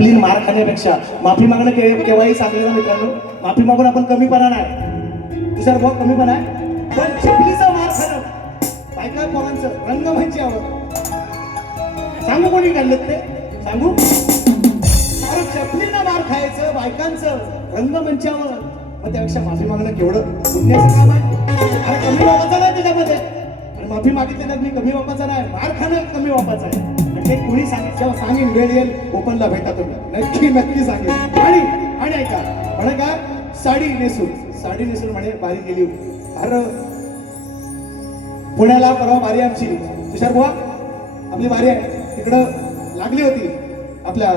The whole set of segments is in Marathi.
चपलीन मार खाण्यापेक्षा माफी मागणं केव्हाही चांगलं ना मित्रांनो. माफी मागून आपण कमीपणा नाही, तुझ्या भाऊ कमीपणा आहे, पण चपलीचा मार खाणं बायका पोरांचं रंगमंची आवड. सांगू कोणी काढलं ते सांगू? अरे चपलीनं मार खायचं बायकांचं रंगमंचावर, मग त्यापेक्षा माफी मागणं केवढं पुण्याचं काम आहे. अरे कमी बापाचा नाही त्याच्यामध्ये, आणि माफी मागितली तर मी कमी बापाचा नाही, मार खाणं कमी बापाचं आहे. आणि ते कुणी जेव्हा सांगेन वेळ येईल ओपनला भेटा तुम्ही, नक्की नक्की सांगेन. आणि ऐका म्हणे का साडी नेसून म्हणे बारी गेली. अरे पुण्याला परवा बारी आमची तुषार बुवा आपली बारी आहे तिकडं लागली होती, आपल्या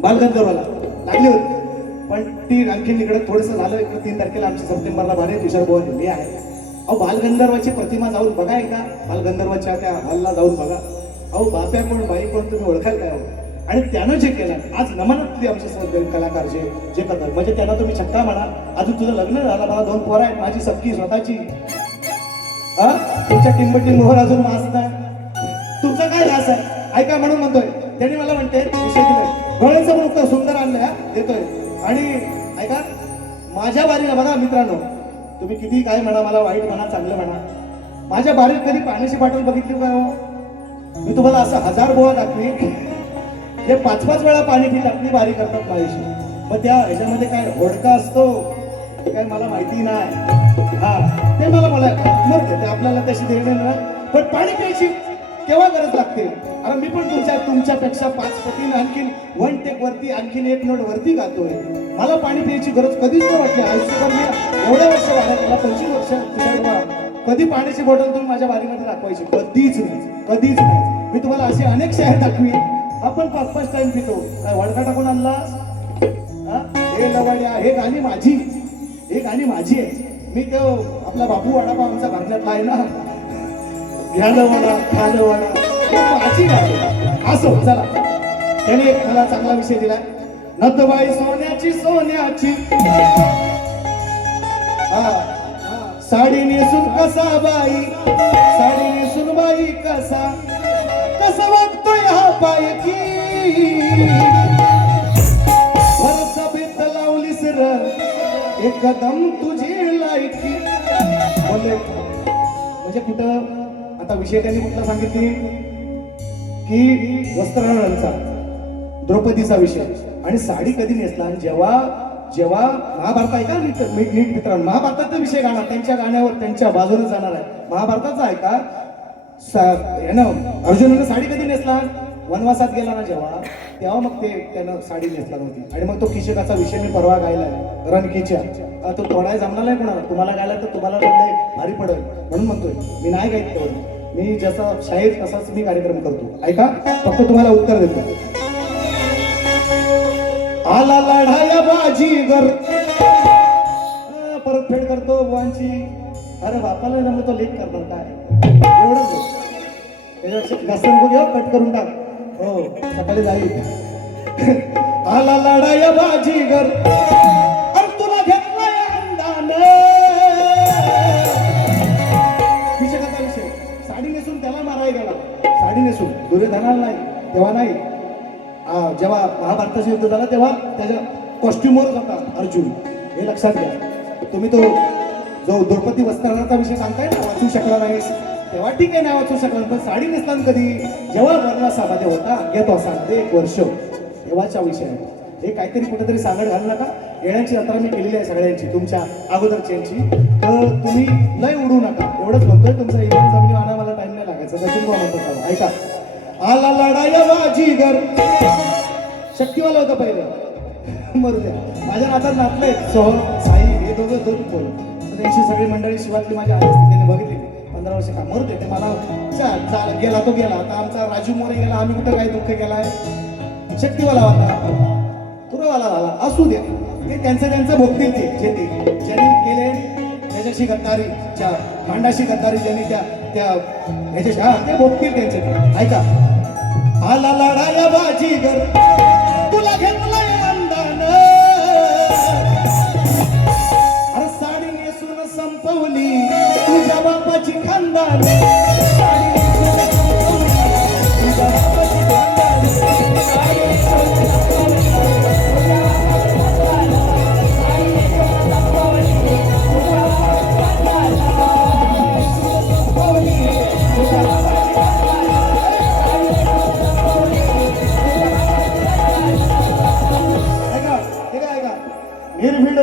बालगंधर्वाला लागली होती, पण ती आणखीन इकडे थोडंसं झालं. इकडे 3 तारखेला आमची सप्टेंबरला बारी तुषार बुवा मी आहे. अहो बालगंधर्वाची प्रतिमा जाऊन बघा, का बालगंधर्वाच्या त्या हॉलला जाऊन बघा. अहो बाप्या कोण बाई कोण तुम्ही ओळखाल काय? आणि त्यानं जे केलं आज नमनातली आमचे कलाकार जे करतात, म्हणजे त्यांना तुम्ही छक्का म्हणा. अजून तुझं लग्न झालं, मला 2 पोरं आहेत, माझी सबकी स्वतःची. तुमच्या टिंबटिंग मोहर अजून मास नाही, तुमचा काय घास आहे? ऐका म्हणून म्हणतोय. त्यांनी मला म्हणते विषय दिलाय डोळ्यांचं पण उत्तर सुंदर आणलंय देतोय. आणि ऐका माझ्या बारीला बघा मित्रांनो, तुम्ही किती काय म्हणा, मला वाईट म्हणा चांगलं म्हणा, माझ्या बारीत कधी पाण्याची बाटल बघितली काय हो? मी तुम्हाला असं 1000 बोळा दाखवी हे 5-5 वेळा पाणी पित आपली बारी करतात माझ्याशी. मग त्या ह्याच्यामध्ये काय होडका असतो काय मला माहिती नाही. ते मला बोलायचं ते आपल्याला त्याशी देणे नाही, पण पाणी प्यायची केव्हा गरज लागते? अरे मी पण तुमच्यापेक्षा 5 पटीने आणखीन 1 टेक वरती आणखीन 1 नोट वरती गातोय. मला पाणी प्यायची गरज कधीच नाही वाटली आयुष्यभर. मी एवढ्या वर्ष बाहेर मला 25 वर्ष कधी पाण्याची बॉटल तुम्ही माझ्या बारीमध्ये दाखवायची कधीच नाही. मी तुम्हाला असे अनेक शायर दाखवी, आपण 5-5 टाइम पितो. काय वडका टाकून आणलास? हे लवाड्या, हे गाणी माझी आहे. मी तो आपला बापू वडापाव आमचा भागण्यातला आहे ना, घ्यालं वडा खालं वडा माझी गाणी. असो चला, त्याने एक मला चांगला विषय दिलाय. नथबाई सोन्याची साडी नेसून कसा बाई, साडी नेसून बाई कसा वागतोय हा पायकी, सभेत लावलीस र एकदम तुझी लायकी. बोलले म्हणजे कुठं आता विषय त्यांनी कुठला सांगितली की वस्त्रहरणाचा द्रौपदीचा विषय. आणि साडी कधी नेसला? जेव्हा महाभारत ऐका नीट मित्रांनो, महाभारताचा विषय गाणार त्यांच्या गाण्यावर त्यांच्या बाजूने जाणार आहे. महाभारताचा ऐका अर्जुनानं साडी कधी नेसला? वनवासात गेला ना जेव्हा, तेव्हा मग त्यानं साडी नेसला नव्हती. आणि मग तो किशकाचा विषय मी परवा गायलाय रणकीच्या, तो तोडाय जमणार नाही कोणाला, तुम्हाला गायला तर तुम्हाला भारी पडेल म्हणून म्हणतोय. मी नाही गायत तेवढं, मी जसा शाहीर तसाच मी कार्यक्रम करतो. ऐका फक्त तुम्हाला उत्तर देतो. आला लढाया बाजीगर, परत फेड करतो बुवांची. अरे बापाला जमलं तो लेख करणार काय एवढंच, त्याच्यापेक्षा जास्त नको घेऊ, कट करून टाक. हो सकाळी जाईल. आला लढाया बाजीगर, अरे तुला घेतलाय अंदान. विषयाचा विषय साडी नेसून त्याला मारायला गेला, साडी नेसून दुर्योधनाला नाही तेव्हा नाही. जेव्हा महाभारताचं युद्ध झालं तेव्हा त्याच्या कॉस्ट्युमवर होता अर्जुन, हे लक्षात घ्या तुम्ही. तो जो द्रौपदी वस्त्रहरणाचा विषय सांगताय ना, वाचू शकला नाहीस तेव्हा ठीक आहे, नाही वाचू शकला, पण साडी नेसताना कधी? जेव्हा वनवासामध्ये होता अज्ञातवासामध्ये 1 वर्ष, तेव्हाचा विषय आहे. हे काहीतरी कुठेतरी सांगड घालू नका. येण्याची यात्रा मी केलेली आहे सगळ्यांची, तुमच्या अगोदरच्यांची, तर तुम्ही लय उडू नका एवढंच म्हणतोय. तुमचा इव्हेंट जमिनी आणा, मला टाइम नाही लागायचा. सचिन म्हणतो ऐका. आला लढाया बाजीगर, शक्तिवाला होता पहिलं, मरू द्या. माझ्या नातात नातलंय सोहम साई, हे दोन पोरं. त्यांची सगळी मंडळी शिवातली माझ्या आली असते, त्याने बघितली 15 वर्ष काम मरू दे. ते मला चाल गेला तो गेला. आता आमचा राजू मोरे गेला, आम्ही कुठं काही दुःख केलाय? शक्तिवाला होता, तुरवाला झाला, असू द्या. ते त्यांचं भोगतील, ते ज्यांनी केले त्याच्याशी गद्दारी, मांडाशी गद्दारी ज्यांनी त्या ह्याच्याशी ते भोगतील त्यांचे. ऐका. आला लढाया बाजीगर, तुला घेतलाय अंदान. अरे साडी नेसून संपवली तुझ्या बापाची खानदान. साडी नेसून संपवली तुझ्या बापाची खानदान.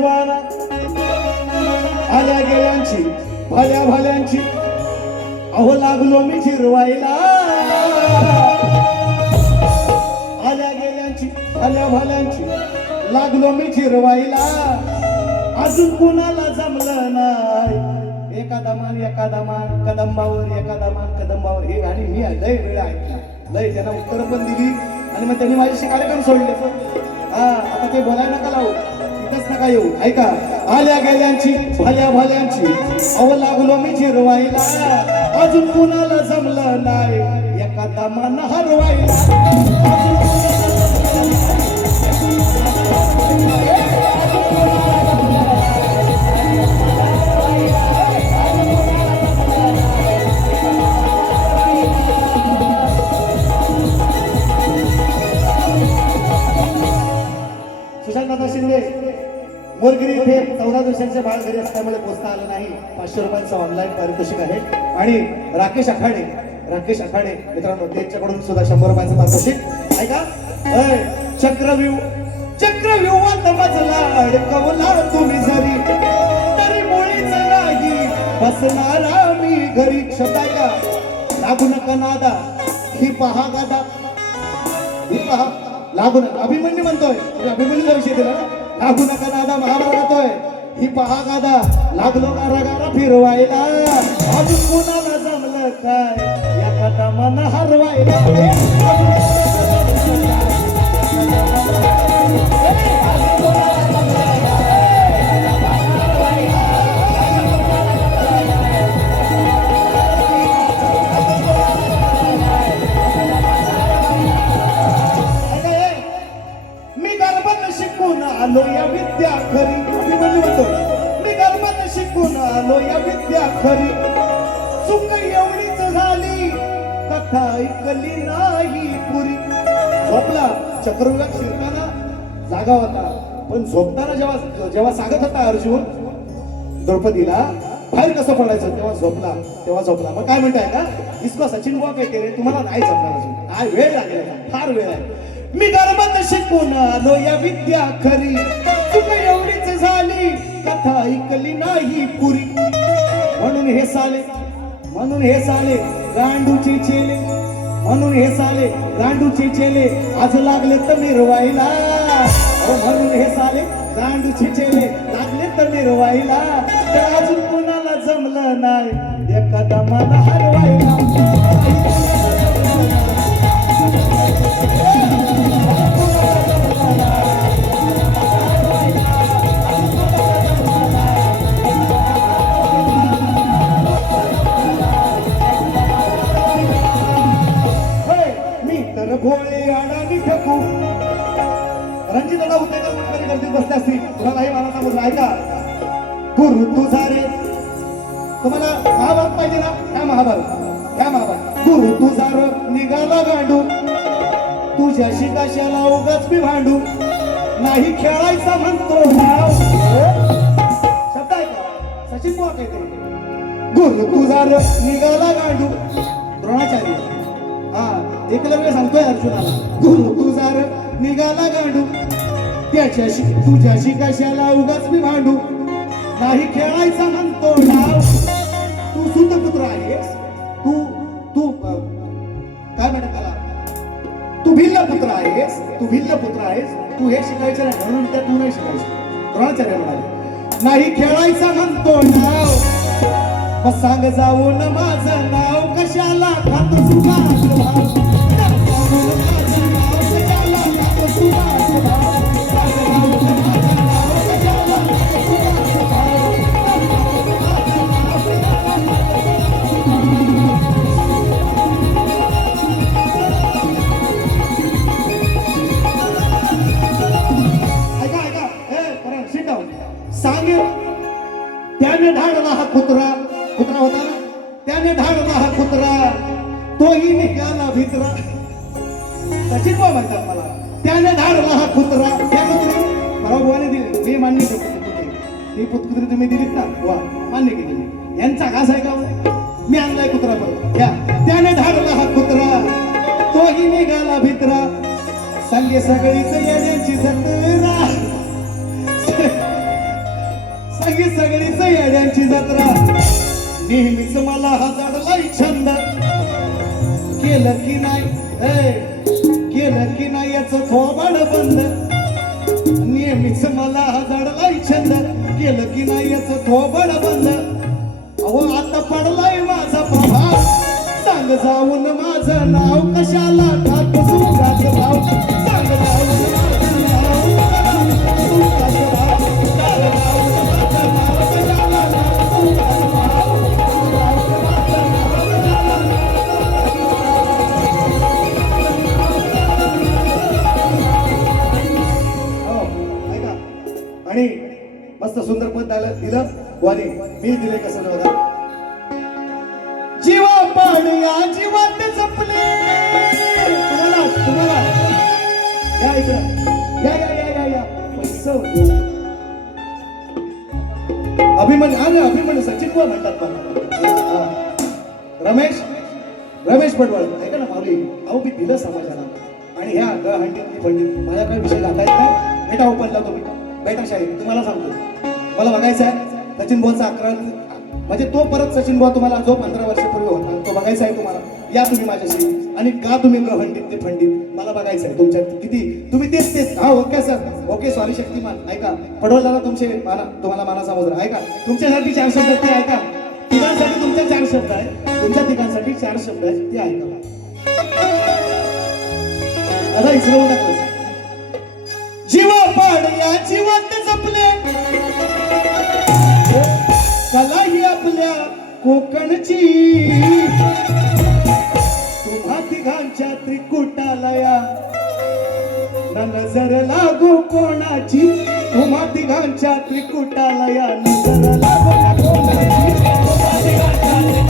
जवाना आल्या गेल्यांची भाल्या भाल्यांची अहो लागलो मी जिरवायला आल्या गेल्यांची भाल्या भाल्यांची लागलो मी जिरवायला अजून कुणाला जमलं नाही एखादा मान कदंबावर हे गाणी मी लय वेळ ऐकली लय त्यांना उत्तर पण दिली आणि मग त्यांनी माझ्याशी कार्यक्रम सोडले हा आता ते बोलायला नका लावू तिथंच नका येऊ ऐका आल्या गेल्यांची भाल्या भाल्यांची अहो लागलो मी जिरवायला अजून कुणाला जमलं नाही एखादा मान हरवायला सुशांतदादा शिंदे मोरगिरी इथे 14 दिवसांच्या बाळ घरी असल्यामुळे पोचता आलं नाही 500 रुपयांचं ऑनलाईन पारितोषिक आहे आणि राकेश आखाडे मित्रांनो त्यांच्याकडून सुद्धा 100 रुपयांचं पारितोषिक ऐका चक्रव्यूहात मजला अडकवला तुम्ही जरी तरी मुळीच नाही बसणारा मी घरी शब्द ऐका लागू नका नादा ही पहा गादा ही पहा लागू नका अभिमन्यू म्हणतोय अभिमन्यूचा विषय दिला ना लागू नका दादा महाभारतोय ही पहा गादा लागलो गारा फिरवायला अजून कोणाला जमलं काय एखादा मन हरवायला आलो या विद्या खरी म्हणतो मी गर्भात शिकून आलो या विद्या खरी चूक एवढीच झाली कथा ऐकली नाही पुरी झोपला चक्रव्यूहात शिरताना जागा होता पण झोपताना जेव्हा सांगत होता अर्जुन द्रौपदीला बाहेर कसं पडायचं तेव्हा झोपला मग काय म्हणताय का इसको सचिन बुवा कहते रे तुम्हाला नाही जमणार अजून काय वेळ लागेल फार वेळ आहे मी गर्भात शिकून आलो या विद्या खरी चूक एवढीच झाली कथा ऐकली नाही पुरी म्हणून हे साले गांडूचे चेले आज लागले तर मिरवायला म्हणून हे साले गांडूचे चेले लागले तर मिरवायला तर अजून कोणाला जमलं नाही एखादा मला हरवायला भोळे अडाणी ठकू रणजित दादा उद्योजक मंडळी गर्दीत बसले असतील तुम्हालाही मला सांगून ऐका गुरु तुझा रे तुम्हाला महाभारत पाहिजे ना क्या महाभारत गुरु तुझा रे निघाला गांडू तुझ्याशी कशाला उगाच मी भांडू नाही खेळायचा म्हणतो नाव शब्द ऐका सचिन बुवा काहीतरी गुरु तुझा रे निघाला गांडू द्रोणाचार्य एकलव्य सांगतोय अर्जुनाला गुरु तुझा निघाला गांडू तुझ्याशी कशाला उगाच मी भांडू नाही खेळायचा म्हणतो नाव तू सुद्धा पुत्र आहेस तू काय म्हणत त्याला तू भिल्ल पुत्र आहेस तू हे शिकायचं नाही म्हणून त्या तू नाही शिकायचं द्रोणाचार्य म्हणाले नाही खेळायचा म्हणतो नाव मग सांग जाऊन माझं नाव कशाला खातो सुभाष भाव त्याने ढाळला हा कुत्रा होता ना त्याने ढाळला हा कुत्रा तोही निघाला भित्रा सचिन भाऊ म्हणतात मला त्याने ढाळला हा कुत्रा त्या कुत्री पराभवाने दिली मी मान्य करतो ही पुतकुत्री तुम्ही दिलीत ना वा मान्य केली मी यांचा घास आहे का मी आणलाय कुत्रा बरोबर त्याने ढाळला हा कुत्रा तोही निघाला भित्रा संगे सगळीच येण्याची जत्रा सगळी सगळीच येड्यांची जत्रा नेहमीच मला हा जडलाय छंद केलं की नाही याच थोबाड बंद नेहमीच मला हा जडलाय छंद केलं की नाही याच थोबाड बंद अहो आता पडलाय माझा प्रभाव सांग जाऊन माझं नाव कशाला टाक सुखात भाव सांग जाऊन माझं नाव सुखात भाव सांग जाऊन माझं नाव कशाला टाक सुखात भाव ऐका आणि मस्त सुंदर पद दिलं वाणी मी दिले कसं बघा जीवा पाडूया जीवात जपले तुम्हाला या इकडं या अभिमन्यू सचिन बुवा म्हणतात मला रमेश पटवळ ऐका ना माऊली अहो मी दिलं समाजाला आणि ह्या हंडीतली पंडित माझ्या काही विषय जाता येत नाही बेटा ओपनला तुम्ही बेटा शाहीर तुम्हाला सांगतो मला बघायचं आहे सचिन बुवाचा 11 म्हणजे तो परत सचिन बुवा तुम्हाला जो 15 वर्षापूर्वी होता तो बघायचा आहे तुम्हाला या तुम्ही माझ्याशी आणि का तुम्ही हंडीत ते फंडित मला बघायचं आहे तुमच्या किती तुम्ही तेच हा okay sir okay sorry Shaktimaan ऐका पडवळला तुम्हाला माना समजलं ऐका तुमच्यासाठी 4 शब्द ते ऐका तिघांसाठी तुमचे 4 शब्द आहे तुमच्या तिघांसाठी 4 शब्द आहेत ते ऐका आता इसरवू नका जीवा पाडल्या जीवात जपले कला ही आपल्या कोकणची तुम्हा तिघांच्या त्रिकुटालया नजर लागू कोणाची तुम्हा तिघांच्या त्रिकुटालया नजर लागू कोणाची तुम्हा तिघांच्या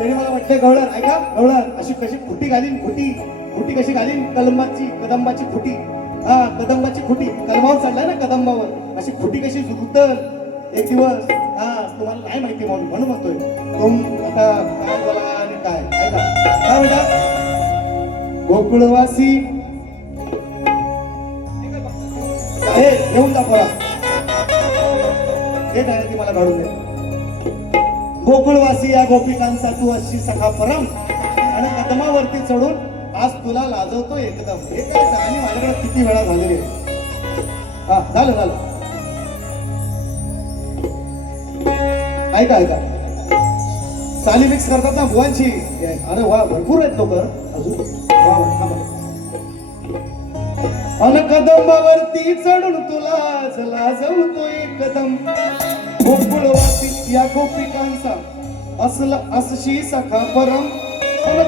तरी मला वाटतं गवळण ऐका गवळण अशी कशी खुटी घालीन खुटी कशी घालीन कदंबाची खुटी कदंबाची खुटी कलमावर चढलाय ना कदंबावर अशी खुटी कशी झुकतल एक दिवस तुम्हाला नाही माहिती म्हणून म्हणतोय तुम आता काय बोला आणि काय ऐका बेटा गोकुळवासी हे घेऊन जा पळा हे डायरेक्ट मला काढून दे गोकुळवासी या गोपिकांचा तू अशी सखा परम आणि कदमावरती चढून आज तुला लाजवतो एकदम हे काय आणि माझ्याकडे किती वेळा झालेली झालं ऐका साली मिक्स करतात ना बुवांची अरे वा भरपूर आहेत लोक अजून अन कदंबावरती चढून तुला लाजवतो एकदम गोकुळवासी या गोपिकांचा असशी सखा परम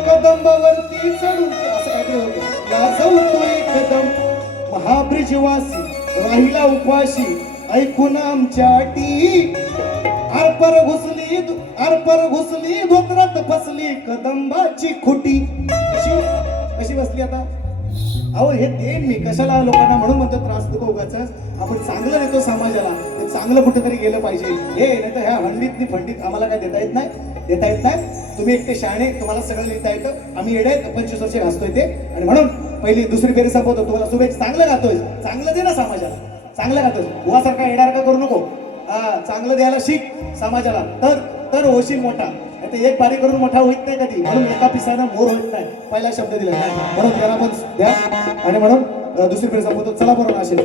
कदंबावरती चढून असं काय होतं लाजवतो एकदम महाब्रिजवासी राहिला उपाशी ऐकून आमच्या अटी आरपर घुसली धोत्रात फसली कदंबाची खुटी कशी बसली आता अहो हे देईन मी कशाला लोकांना म्हणून म्हणतो त्रास नको उगाच आपण चांगलं देतो समाजाला ते चांगलं कुठेतरी गेलं पाहिजे हे नाही तर ह्या हंडीतली फंडीत आम्हाला काय देता येत नाही तुम्ही एकटे शहाणे तुम्हाला सगळं लिहिता येतं आम्ही येडे 25 वर्ष घासतोय ते आणि म्हणून पहिली दुसरी फेरी संपवतो तुम्हाला शुभेच्छा चांगलं गातोय चांगलं दे ना समाजाला चांगलं गातोय बुवासारखा येडारका करू नको चांगलं द्यायला शिक समाजाला तर होशील मोठा एक बारी करून मोठा होत नाही कधी म्हणून एका पिसानं मोर होत नाही पहिला शब्द दिला म्हणून त्याला पण द्या आणि म्हणून दुसरी फेरी संपवतो चला बरोबर असेल